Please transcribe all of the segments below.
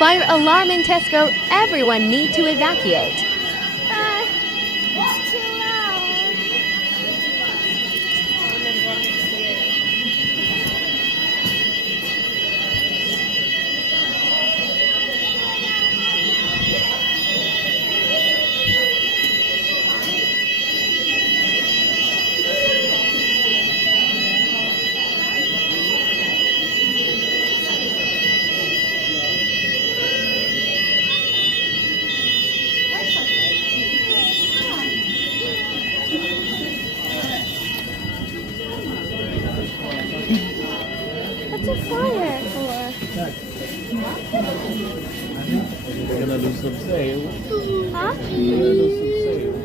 Fire alarm in Tesco. Everyone need to evacuate. It's too loud. What's a fire for? We're gonna do some sales. Huh? We're gonna do some sales.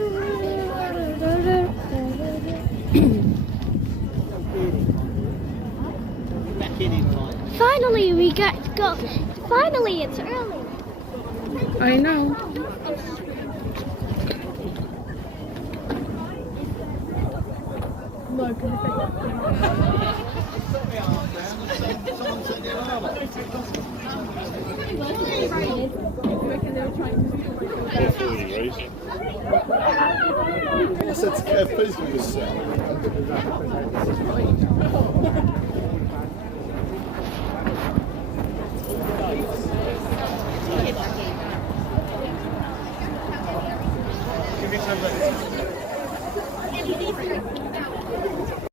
Finally, we got to go. Finally, it's early. I know. I said to Kev, please give us